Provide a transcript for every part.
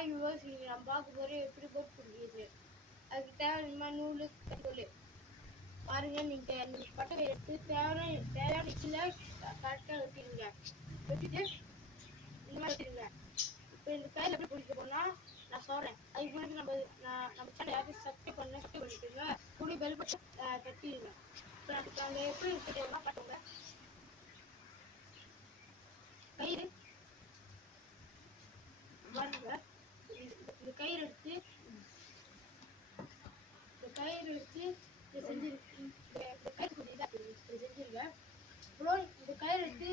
Hi viewers, இன்னைக்கு நம்ம பார்க்க போகிற எப்படி போட் பிடிக்கிறது. அதுக்கு தேவையான நூல் கட்டுக்கொள்ளு பாருங்க. நீங்கள் இந்த பட்டை எடுத்து தேவையான இதில் கரெக்டாக வெட்டிடுங்க. வெட்டிட்டு இந்த மாதிரி வெட்டிடுங்க. இப்போ இந்த கையில் எப்படி பிடிக்க போனால் நான் சொல்கிறேன். அதுக்கு முன்னாடி நம்ம சேனல் யாரும் சப்ஸ்கிரைப் பண்ணிட்டுங்க. கூடிய பெல் பட்டன் கட்டிடுங்க. இப்போ அதுக்கு அந்த எப்படி இருக்கிறதா பார்த்துங்க. கயிறு பாருங்க. இந்த கயிறு எடுத்து இதை செஞ்சிருங்க. அப்புறம் இந்த கயிறு எடுத்து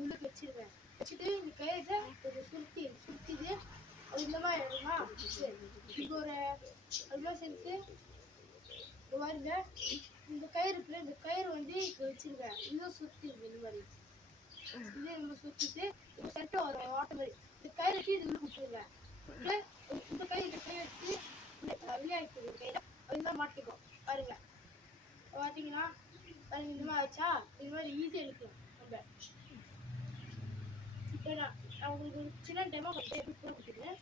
உள்ளுக்கு வச்சிருவேன். வச்சுட்டு இந்த கயிறை கொஞ்சம் சுருத்திது அது இந்த மாதிரி இருக்குமா. இது ஒரு அதுமாதிரி செஞ்சு பாருங்க. இந்த கயிறு இருக்குல்ல, இந்த கயிறு வந்து இப்போ வச்சிருவேன். இதுவும் சுருத்திடுது இந்த மாதிரி. இது நம்ம சுத்திட்டு இப்போ செட்டு ஒரு ஓட்ட மாதிரி இந்த கயிறு வச்சு இது உள்ள விட்டுருங்க. இந்த கயிறு எடுத்து விளையாட்டு கையில அதுதான் மாட்டிக்கும். பாருங்க பார்த்தீங்கன்னா பாருங்க இந்த மாதிரி ஆச்சா. இது மாதிரி ஈஸியாக இருக்கும். நம்ம இப்போ நான் உங்களுக்கு சின்ன டைமாக எப்படி கொடுத்துருக்கேன்.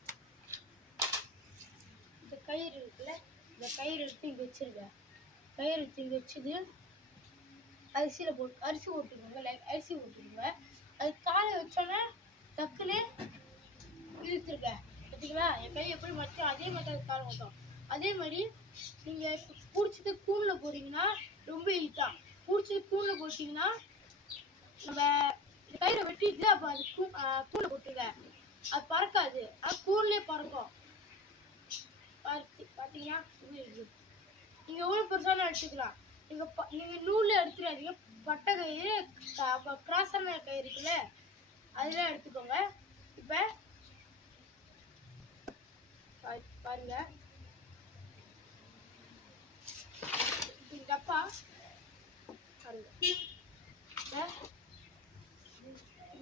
இந்த கயிறு இருக்குல்ல, இந்த கயிறு எடுத்து இங்கே வச்சிருக்கேன். கயிறு எடுத்து இங்கே வச்சுது அரிசி போட்டுக்கோங்க. அரிசி போட்டுக்கோங்க. அது காலை வச்சோன்னே டக்குன்னு இழுத்துருக்கேன். பார்த்தீங்களா என் கை எப்படி மாற்றி அதே மாதிரி அது காலம் வந்தோம். அதே மாதிரி நீங்கள் பிடிச்சிட்டு கூணில் போட்டிங்கன்னா ரொம்ப ஈஸா. பிடிச்சிட்டு கூணில் போட்டிங்கன்னா நம்ம கயிறை வெட்டிட்டு அப்போ அது கூணில் போட்டுருங்க. அது பறக்காது, அது கூன்லேயே பறக்கும். பார்த்தீங்கன்னா நீங்கள் எவ்வளோ பெருசான எடுத்துக்கலாம். நீங்கள் நூலில் எடுத்துடாதீங்க. பட்டை கயிறு கிராஸான கயிறு இருக்குல்ல அதெல்லாம் எடுத்துக்கோங்க. இப்போ பாருங்க. டப்பா பாருங்க.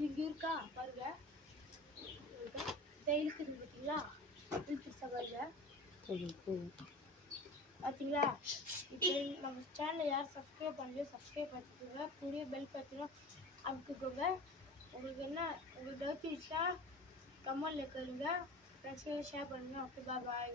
இங்க இருக்கா பாருங்க. இழுக்குது பார்த்தீங்களா. இழுத்துச்சா பாருங்க. பார்த்தீங்களா. இப்போ நம்ம சேனலை யார் சப்ஸ்கிரைப் பண்ணலையோ சப்ஸ்கிரைப் பண்ணிக்கோங்க. கூடிய பெல் பட்டனும் அமுக்கிக்கோங்க. உங்களுக்கு டவுட் இருந்துச்சுன்னா கமெண்ட்ல கேளுங்க. ஃப்ரெண்ட்ஸ்க்கு ஷேர் பண்ணுங்க. ஓகே, பாய்.